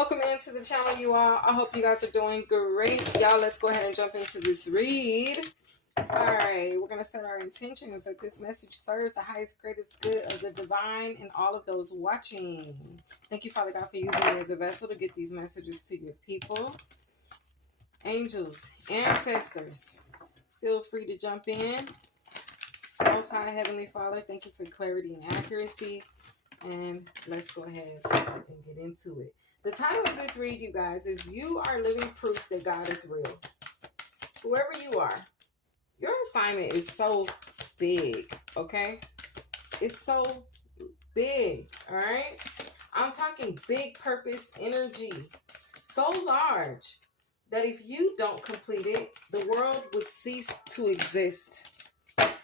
welcome into the channel, you all. I hope you guys are doing great. Y'all, let's go ahead and jump into this read. Alright, we're going to set our intentions that this message serves the highest, greatest good of the divine and all of those watching. Thank you, Father God, for using me as a vessel to get these messages to your people. Angels, ancestors, feel free to jump in. Most High Heavenly Father, thank you for clarity and accuracy. And let's go ahead and get into it. The title of this read, you guys, is You Are Living Proof That God is Real. Whoever you are, your assignment is so big, okay? It's so big, all right? I'm talking big purpose energy. So large that if you don't complete it, the world would cease to exist.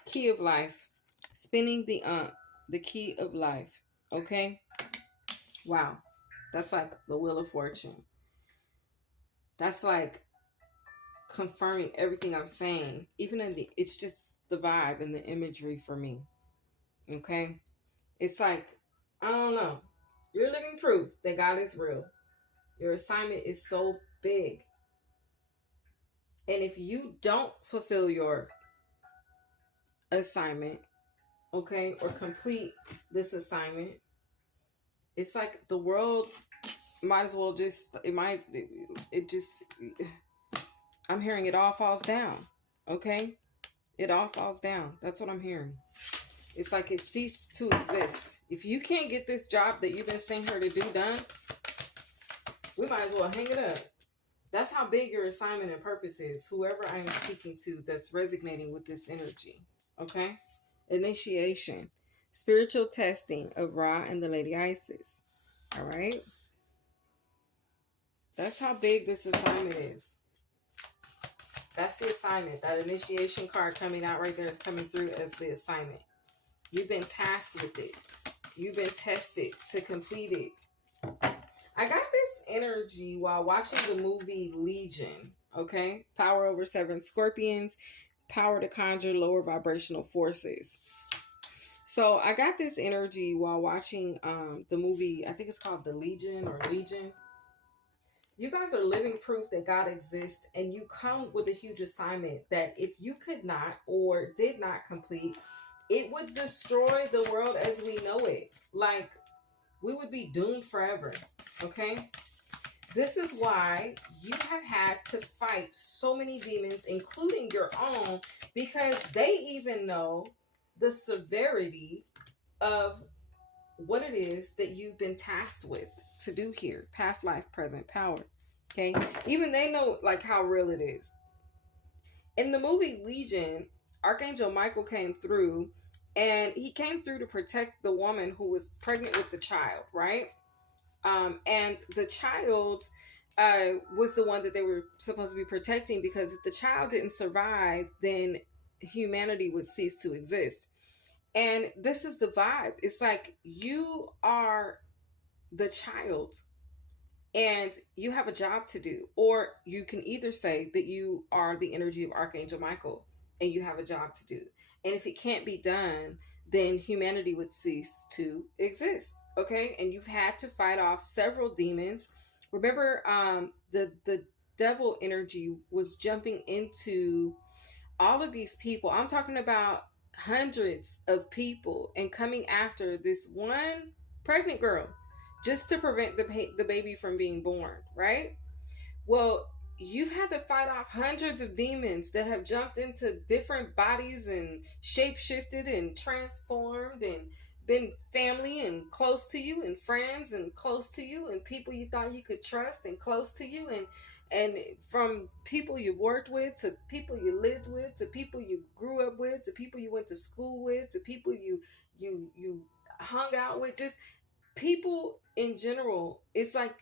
Key of life. Spinning the key of life. Okay? Wow. That's like the Wheel of Fortune. That's like confirming everything I'm saying. Even in it's just the vibe and the imagery for me. Okay? It's like, I don't know. You're living proof that God is real. Your assignment is so big. And if you don't fulfill your assignment, okay, or complete this assignment, it's like the world might as well just, I'm hearing it all falls down, okay? It all falls down. That's what I'm hearing. It's like it ceased to exist. If you can't get this job that you've been sent here to do done, we might as well hang it up. That's how big your assignment and purpose is. Whoever I am speaking to that's resonating with this energy, okay? Initiation. Spiritual testing of Ra and the Lady Isis. All right? That's how big this assignment is. That's the assignment. That initiation card coming out right there is coming through as the assignment. You've been tasked with it. You've been tested to complete it. I got this energy while watching the movie Legion. Okay? Power over 7 scorpions. Power to conjure lower vibrational forces. So I got this energy while watching the movie, I think it's called The Legion or Legion. You guys are living proof that God exists, and you come with a huge assignment that if you could not or did not complete, it would destroy the world as we know it. Like, we would be doomed forever, okay? This is why you have had to fight so many demons, including your own, because they even know the severity of what it is that you've been tasked with to do here. Past life, present power. Okay? Even they know like how real it is. In the movie Legion, Archangel Michael came through, and he came through to protect the woman who was pregnant with the child, right? And the child was the one that they were supposed to be protecting, because if the child didn't survive, then humanity would cease to exist. And this is the vibe. It's like you are the child and you have a job to do. Or you can either say that you are the energy of Archangel Michael and you have a job to do. And if it can't be done, then humanity would cease to exist. Okay? And you've had to fight off several demons. Remember, the devil energy was jumping into all of these people. I'm talking about hundreds of people and coming after this one pregnant girl just to prevent the baby from being born, right? Well, you've had to fight off hundreds of demons that have jumped into different bodies and shape-shifted and transformed and been family and close to you and friends and close to you and people you thought you could trust and close to you, and from people you've worked with to people you lived with to people you grew up with to people you went to school with to people you hung out with, just people in general. It's like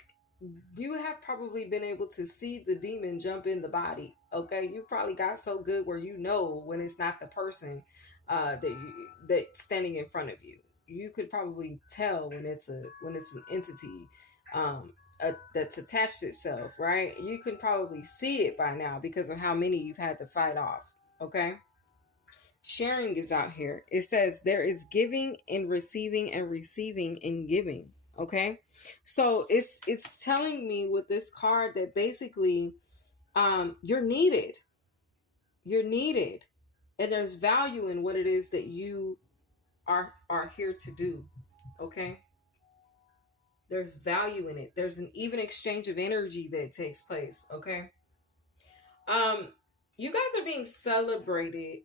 you have probably been able to see the demon jump in the body. Okay, you probably got so good where you know when it's not the person that's standing in front of you. You could probably tell when it's an entity that's attached itself, right? You can probably see it by now because of how many you've had to fight off. Okay, sharing is out here. It says there is giving in receiving and receiving in giving. Okay. So it's telling me with this card that basically you're needed. You're needed. And there's value in what it is that you are here to do. Okay. There's value in it. There's an even exchange of energy that takes place. Okay. Um, you guys are being celebrated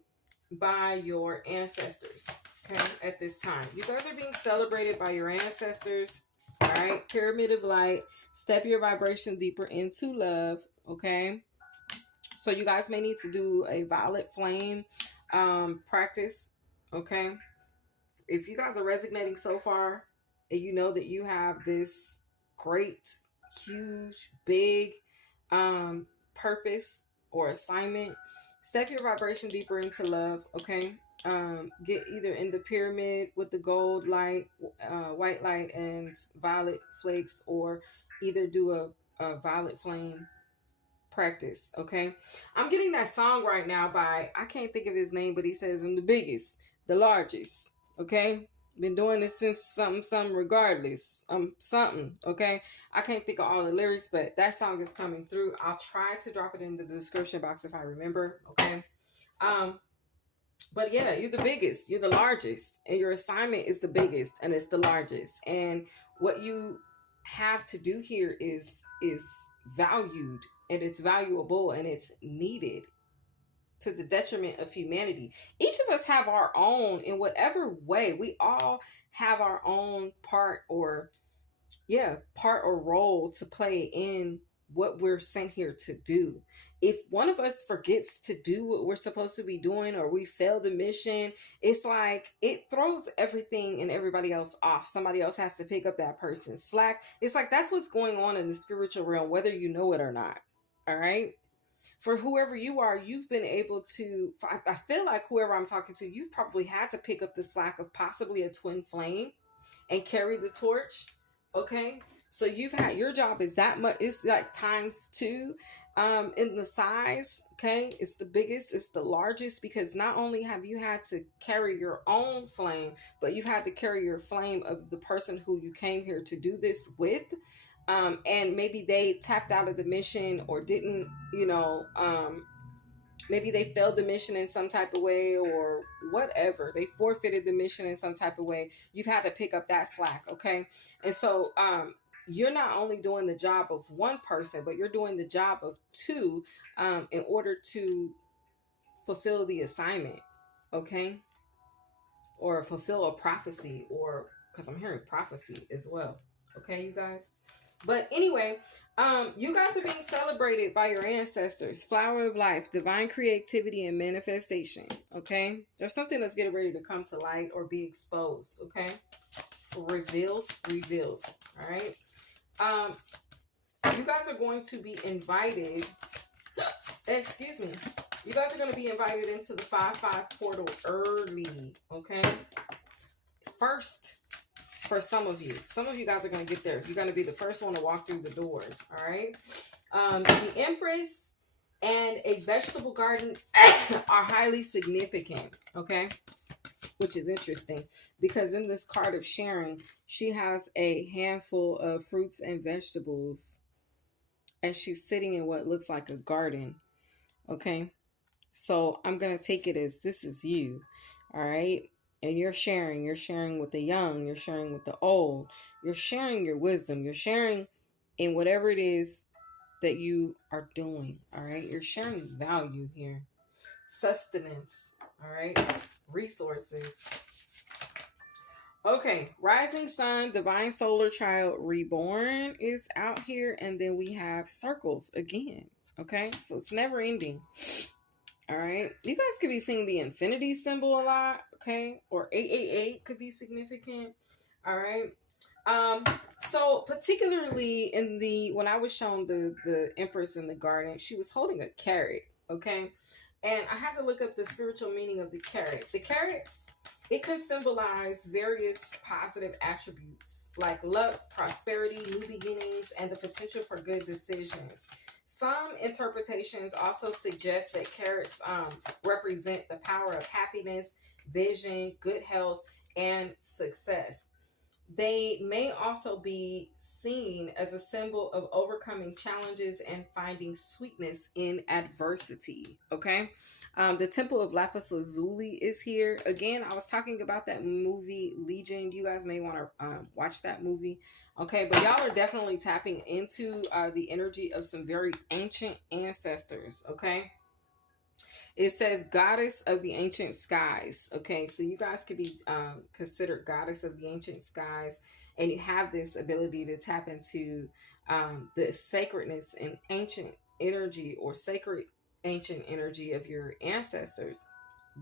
by your ancestors. Okay, at this time, you guys are being celebrated by your ancestors. All right, Pyramid of Light. Step your vibration deeper into love. Okay, so you guys may need to do a violet flame practice. Okay, if you guys are resonating so far, and you know that you have this great, huge, big purpose or assignment, step your vibration deeper into love. Okay, get either in the pyramid with the gold light, white light, and violet flakes, or either do a violet flame practice. Okay, I'm getting that song right now by, I can't think of his name, but he says I'm the biggest, the largest. Okay, been doing this since something regardless something. Okay, I can't think of all the lyrics, but that song is coming through. I'll try to drop it in the description box if I remember. Okay, but yeah, you're the biggest, you're the largest, and your assignment is the biggest and it's the largest. And what you have to do here is valued, and it's valuable, and it's needed to the detriment of humanity. Each of us have our own, in whatever way, we all have our own part or role to play in what we're sent here to do. If one of us forgets to do what we're supposed to be doing, or we fail the mission, it's like it throws everything and everybody else off. Somebody else has to pick up that person's slack. It's like that's what's going on in the spiritual realm, whether you know it or not. All right. For whoever you are, you've been able to, I feel like whoever I'm talking to, you've probably had to pick up the slack of possibly a twin flame and carry the torch. Okay. So you've had, your job is that much, it's like times two in the size. Okay, it's the biggest, it's the largest, because not only have you had to carry your own flame, but you've had to carry your flame of the person who you came here to do this with. And maybe they tapped out of the mission, or didn't, maybe they failed the mission in some type of way, or whatever. They forfeited the mission in some type of way. You've had to pick up that slack. Okay. And so, you're not only doing the job of one person, but you're doing the job of two, in order to fulfill the assignment. Okay. Or fulfill a prophecy, or because I'm hearing prophecy as well. Okay, you guys. But anyway, you guys are being celebrated by your ancestors. Flower of life, divine creativity and manifestation. Okay, there's something that's getting ready to come to light or be exposed. Okay, revealed. All right. You guys are going to be invited. Excuse me. You guys are going to be invited into the 5-5 portal early. Okay. First. For some of you guys are going to get there. You're going to be the first one to walk through the doors. All right. The Empress and a vegetable garden are highly significant. Okay. Which is interesting, because in this card of sharing, she has a handful of fruits and vegetables, and she's sitting in what looks like a garden. Okay. So I'm going to take it as this is you. All right. And you're sharing with the young, you're sharing with the old, you're sharing your wisdom, you're sharing in whatever it is that you are doing. All right. You're sharing value here. Sustenance. All right. Resources. Okay. Rising sun, divine solar child reborn is out here. And then we have circles again. Okay. So it's never ending. All right. You guys could be seeing the infinity symbol a lot. Okay. Or 888 could be significant. All right. So particularly when I was shown the Empress in the garden, she was holding a carrot. Okay. And I had to look up the spiritual meaning of the carrot. The carrot, it could symbolize various positive attributes like luck, prosperity, new beginnings, and the potential for good decisions. Some interpretations also suggest that carrots represent the power of happiness, vision, good health, and success. They may also be seen as a symbol of overcoming challenges and finding sweetness in adversity. Okay. The Temple of Lapis Lazuli is here. Again, I was talking about that movie Legion. You guys may want to watch that movie. Okay. But y'all are definitely tapping into the energy of some very ancient ancestors. Okay. It says goddess of the ancient skies. Okay, so you guys could be considered goddess of the ancient skies, and you have this ability to tap into the sacredness and ancient energy or sacred ancient energy of your ancestors.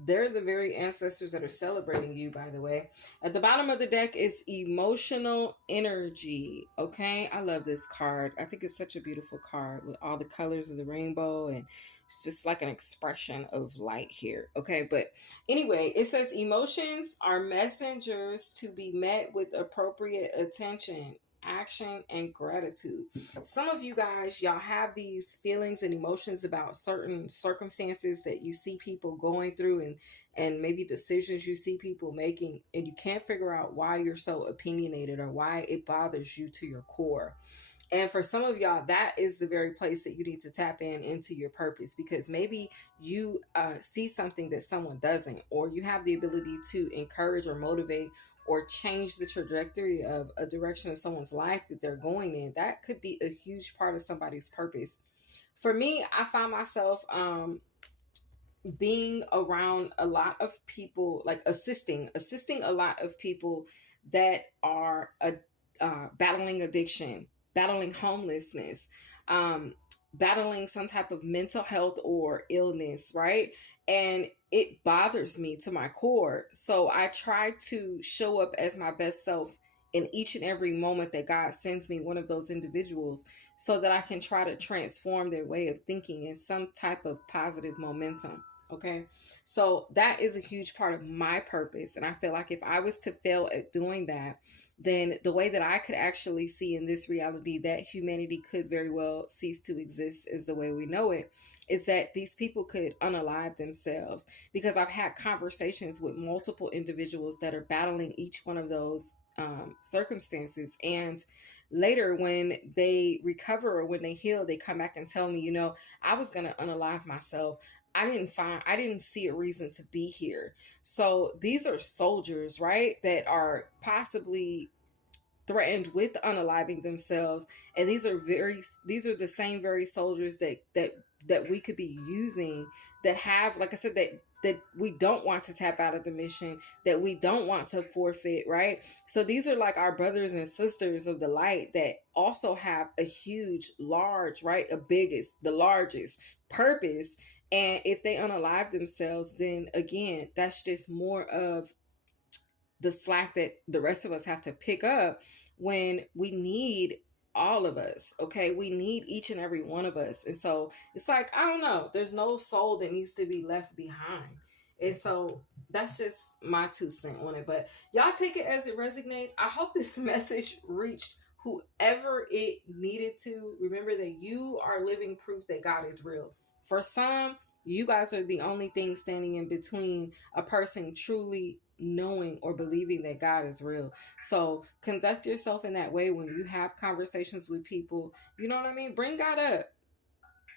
They're the very ancestors that are celebrating you, by the way. At the bottom of the deck is emotional energy. Okay, I love this card. I think it's such a beautiful card with all the colors of the rainbow, and it's just like an expression of light here. Okay, but anyway, it says emotions are messengers to be met with appropriate attention, action, and gratitude. Some of you guys, y'all have these feelings and emotions about certain circumstances that you see people going through, and maybe decisions you see people making, and you can't figure out why you're so opinionated or why it bothers you to your core. And for some of y'all, that is the very place that you need to tap into your purpose, because maybe you see something that someone doesn't, or you have the ability to encourage or motivate or change the trajectory of a direction of someone's life that they're going in. That could be a huge part of somebody's purpose. For me, I find myself being around a lot of people, like assisting a lot of people that are battling addiction, battling homelessness, battling some type of mental health or illness, right? And it bothers me to my core. So I try to show up as my best self in each and every moment that God sends me one of those individuals, so that I can try to transform their way of thinking in some type of positive momentum. Okay. So that is a huge part of my purpose. And I feel like if I was to fail at doing that, then the way that I could actually see in this reality that humanity could very well cease to exist is the way we know it, is that these people could unalive themselves. Because I've had conversations with multiple individuals that are battling each one of those circumstances. And later, when they recover or when they heal, they come back and tell me, you know, I was going to unalive myself. I didn't see a reason to be here. So these are soldiers, right, that are possibly threatened with unaliving themselves. And these are the same very soldiers that we could be using, that have, like I said, that we don't want to tap out of the mission, that we don't want to forfeit, right? So these are like our brothers and sisters of the light that also have a huge, large, right? The largest purpose. And if they unalive themselves, then again, that's just more of the slack that the rest of us have to pick up, when we need all of us. Okay, we need each and every one of us. And so it's like, I don't know, there's no soul that needs to be left behind. And so that's just my 2 cents on it. But y'all take it as it resonates. I hope this message reached whoever it needed to. Remember that you are living proof that God is real. For some, you guys are the only thing standing in between a person truly knowing or believing that God is real. So conduct yourself in that way when you have conversations with people. You know what I mean? Bring God up.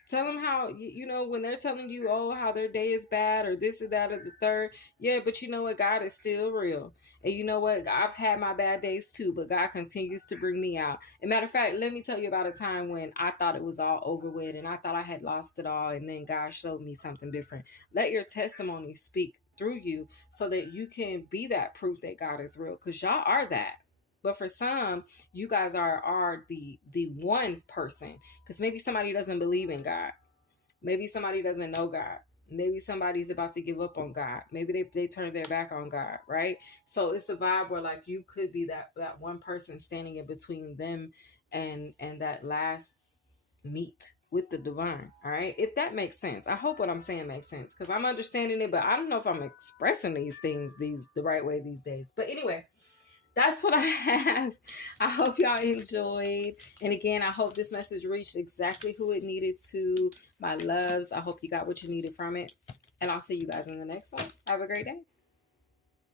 Tell them how, you know, when they're telling you, oh, how their day is bad or this or that or the third. Yeah, but you know what? God is still real. And you know what? I've had my bad days too, but God continues to bring me out. As a matter of fact, let me tell you about a time when I thought it was all over with and I thought I had lost it all. And then God showed me something different. Let your testimony speak through you so that you can be that proof that God is real, because y'all are that. But for some, you guys are the one person, because maybe somebody doesn't believe in God. Maybe somebody doesn't know God. Maybe somebody's about to give up on God. Maybe they turn their back on God, right? So it's a vibe where like you could be that one person standing in between them and that last meet with the divine. All right, if that makes sense. I hope what I'm saying makes sense, because I'm understanding it, but I don't know if I'm expressing these things the right way these days. But anyway, that's what I have. I hope y'all enjoyed. And again, I hope this message reached exactly who it needed to. My loves, I hope you got what you needed from it. And I'll see you guys in the next one. Have a great day.